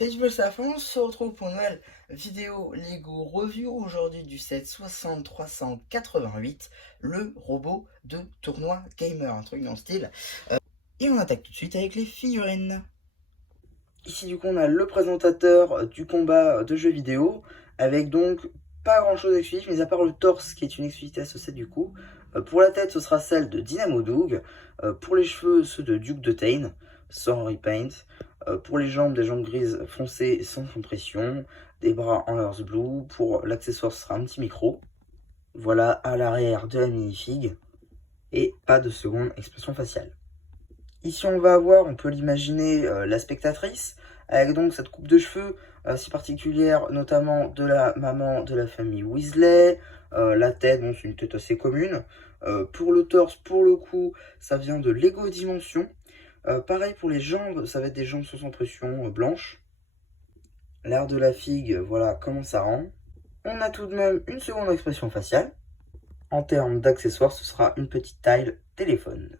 Salut tout le monde, c'est Afon, on se retrouve pour une nouvelle vidéo Lego Review aujourd'hui du set 60388, le robot de tournoi gamer, un truc dans le style. Et on attaque tout de suite avec les figurines. Ici du coup on a le présentateur du combat de jeux vidéo, avec donc pas grand chose exclusif, mais à part le torse qui est une exclusivité à ce set du coup. Pour la tête ce sera celle de Dynamo Doug, pour les cheveux ceux de Duke de Tain, sans repaint. Pour les jambes, des jambes grises foncées sans compression, des bras en Earth Blue. Pour l'accessoire, ce sera un petit micro. Voilà à l'arrière de la minifig. Et pas de seconde expression faciale. Ici, on va avoir, on peut l'imaginer, la spectatrice, avec donc cette coupe de cheveux si particulière, notamment de la maman de la famille Weasley. La tête, bon, c'est une tête assez commune. Pour le torse, pour le coup, ça vient de Lego Dimension. Pareil pour les jambes, ça va être des jambes sans impression blanches. L'air de la figue, voilà comment ça rend. On a tout de même une seconde expression faciale. En termes d'accessoires, ce sera une petite taille téléphone.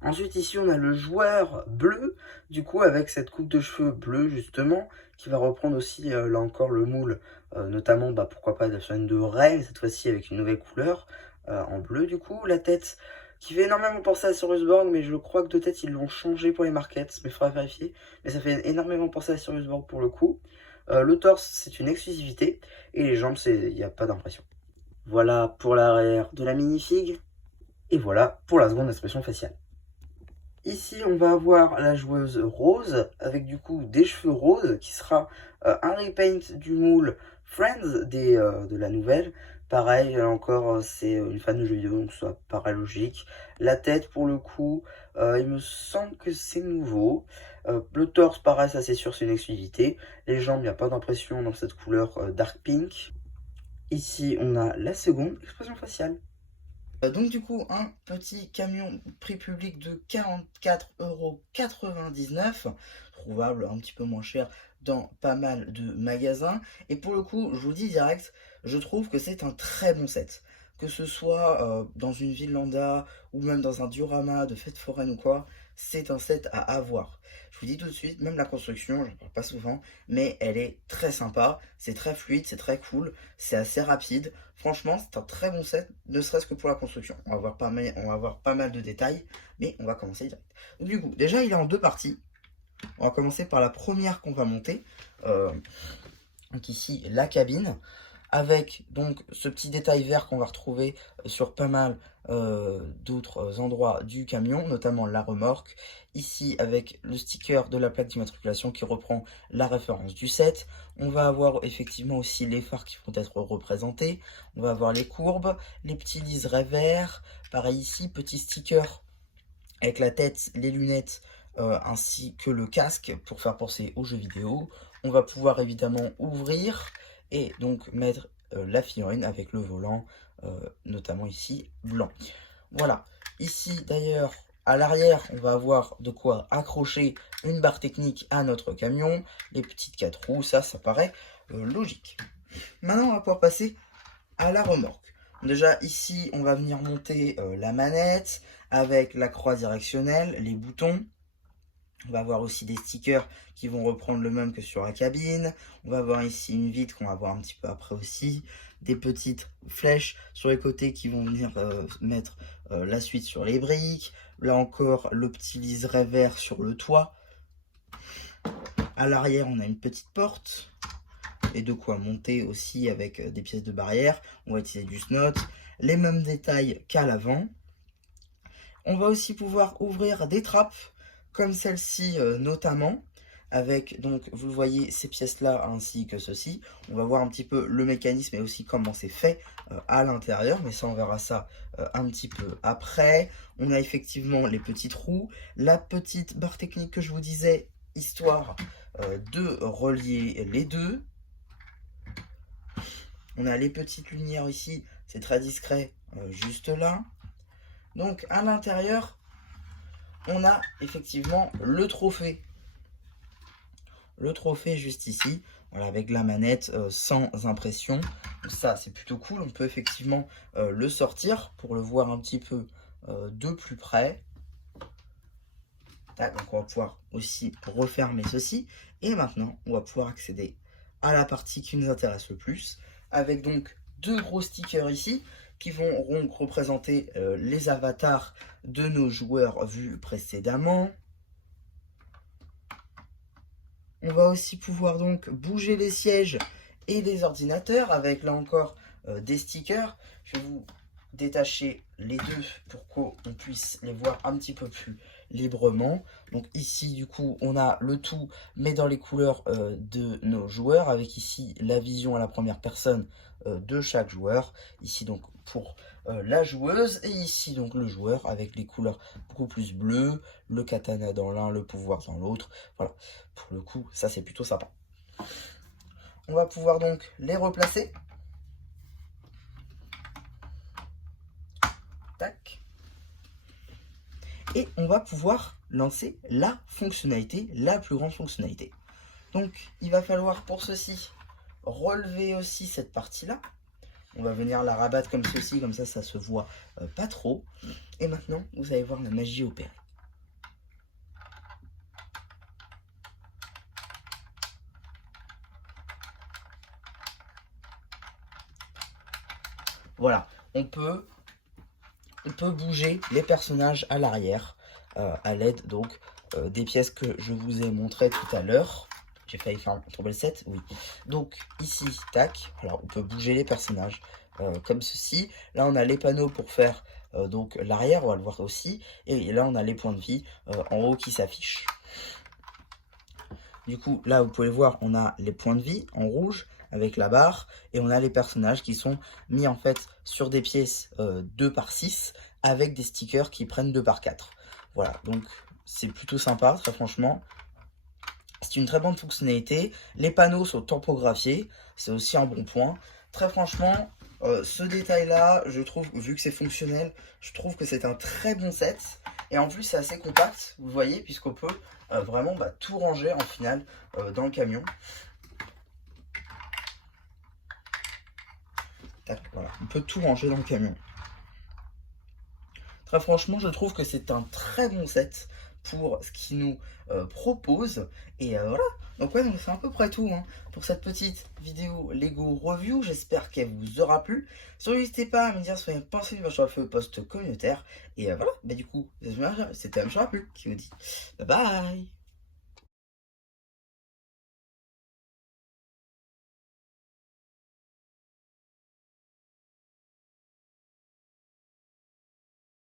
Ensuite ici on a le joueur bleu, du coup avec cette coupe de cheveux bleue justement, qui va reprendre aussi là encore le moule, notamment pourquoi pas de la semaine de Ray, mais cette fois-ci avec une nouvelle couleur, en bleu du coup. La tête qui fait énormément penser à Sirius Borg, mais je crois que de tête ils l'ont changé pour les markets, mais il faudra vérifier. Mais ça fait énormément penser à Sirius Borg pour le coup. Le torse c'est une exclusivité, et les jambes il n'y a pas d'impression. Voilà pour l'arrière de la minifig, et voilà pour la seconde expression faciale. Ici, on va avoir la joueuse rose, avec du coup des cheveux roses, qui sera un repaint du moule Friends de la nouvelle. Pareil, là encore, c'est une fan de jeux vidéo, donc ça paraît logique. La tête, pour le coup, il me semble que c'est nouveau. Le torse, pareil, ça c'est sûr, c'est une exclusivité. Les jambes, il n'y a pas d'impression dans cette couleur dark pink. Ici, on a la seconde expression faciale. Donc du coup, un petit camion prix public de 44,99 €, trouvable un petit peu moins cher dans pas mal de magasins. Et pour le coup, je vous le dis direct, je trouve que c'est un très bon set. Que ce soit dans une ville lambda ou même dans un diorama de fête foraine ou quoi, c'est un set à avoir. Je vous dis tout de suite, même la construction, j'en parle pas souvent, mais elle est très sympa, c'est très fluide, c'est très cool, c'est assez rapide. Franchement, c'est un très bon set, ne serait-ce que pour la construction. On va voir pas mal de détails, mais on va commencer direct. Donc, du coup, déjà, il est en deux parties. On va commencer par la première qu'on va monter. Donc ici, la cabine, avec donc ce petit détail vert qu'on va retrouver sur pas mal d'autres endroits du camion, notamment la remorque. Ici, avec le sticker de la plaque d'immatriculation qui reprend la référence du set. On va avoir effectivement aussi les phares qui vont être représentés. On va avoir les courbes, les petits liserés verts. Pareil ici, petit sticker avec la tête, les lunettes, ainsi que le casque pour faire penser aux jeux vidéo. On va pouvoir évidemment ouvrir et donc mettre la figurine avec le volant, notamment ici, blanc. Voilà, ici d'ailleurs, à l'arrière, on va avoir de quoi accrocher une barre technique à notre camion, les petites 4 roues, ça paraît logique. Maintenant, on va pouvoir passer à la remorque. Déjà, ici, on va venir monter la manette avec la croix directionnelle, les boutons. On va avoir aussi des stickers qui vont reprendre le même que sur la cabine. On va avoir ici une vitre qu'on va voir un petit peu après aussi. Des petites flèches sur les côtés qui vont venir mettre la suite sur les briques. Là encore, le petit liseré vert sur le toit. À l'arrière, on a une petite porte. Et de quoi monter aussi avec des pièces de barrière. On va utiliser du snot. Les mêmes détails qu'à l'avant. On va aussi pouvoir ouvrir des trappes, comme celle-ci notamment, avec donc vous le voyez ces pièces là ainsi que ceci. On va voir un petit peu le mécanisme et aussi comment c'est fait à l'intérieur, mais ça on verra ça un petit peu après. On a effectivement les petites roues, la petite barre technique que je vous disais, histoire de relier les deux. On a les petites lumières ici, c'est très discret, juste là. Donc à l'intérieur, on a effectivement le trophée. Le trophée juste ici, voilà, avec la manette sans impression. Donc ça, c'est plutôt cool. On peut effectivement le sortir pour le voir un petit peu de plus près. Tac, donc on va pouvoir aussi refermer ceci. Et maintenant, on va pouvoir accéder à la partie qui nous intéresse le plus, avec donc deux gros stickers ici, qui vont donc représenter les avatars de nos joueurs vus précédemment. On va aussi pouvoir donc bouger les sièges et les ordinateurs avec là encore des stickers. Je vais vous détacher les deux pour qu'on puisse les voir un petit peu plus librement. Donc ici du coup on a le tout mais dans les couleurs de nos joueurs, avec ici la vision à la première personne de chaque joueur. Ici donc pour la joueuse, et ici donc le joueur avec les couleurs beaucoup plus bleues, le katana dans l'un, le pouvoir dans l'autre. Voilà, pour le coup ça c'est plutôt sympa. On va pouvoir donc les replacer. Tac. Et on va pouvoir lancer la fonctionnalité, la plus grande fonctionnalité. Donc il va falloir pour ceci relever aussi cette partie là. On va venir la rabattre comme ceci, comme ça se voit pas trop. Et maintenant vous allez voir la magie opérer. Voilà, on peut bouger les personnages à l'arrière à l'aide donc des pièces que je vous ai montrées tout à l'heure. J'ai failli faire tomber le 7, oui. Donc ici, tac, alors on peut bouger les personnages comme ceci. Là on a les panneaux pour faire donc l'arrière, on va le voir aussi. Et là on a les points de vie en haut qui s'affichent. Du coup, là vous pouvez voir, on a les points de vie en rouge avec la barre, et on a les personnages qui sont mis en fait sur des pièces 2 par 6 avec des stickers qui prennent 2 par 4. Voilà, donc c'est plutôt sympa, très franchement. C'est une très bonne fonctionnalité. Les panneaux sont tampographiés, c'est aussi un bon point. Très franchement, ce détail-là, je trouve, vu que c'est fonctionnel, je trouve que c'est un très bon set. Et en plus, c'est assez compact, vous voyez, puisqu'on peut vraiment tout ranger en finale dans le camion. Tac, voilà, on peut tout ranger dans le camion. Très franchement, je trouve que c'est un très bon set pour ce qu'il nous propose. Et voilà, donc ouais, donc c'est à peu près tout pour cette petite vidéo Lego Review. J'espère qu'elle vous aura plu. Surtout n'hésitez pas à me dire ce que vous pensez sur le feu post communautaire. Et voilà, du coup, c'était M. Plu qui vous dit bye bye.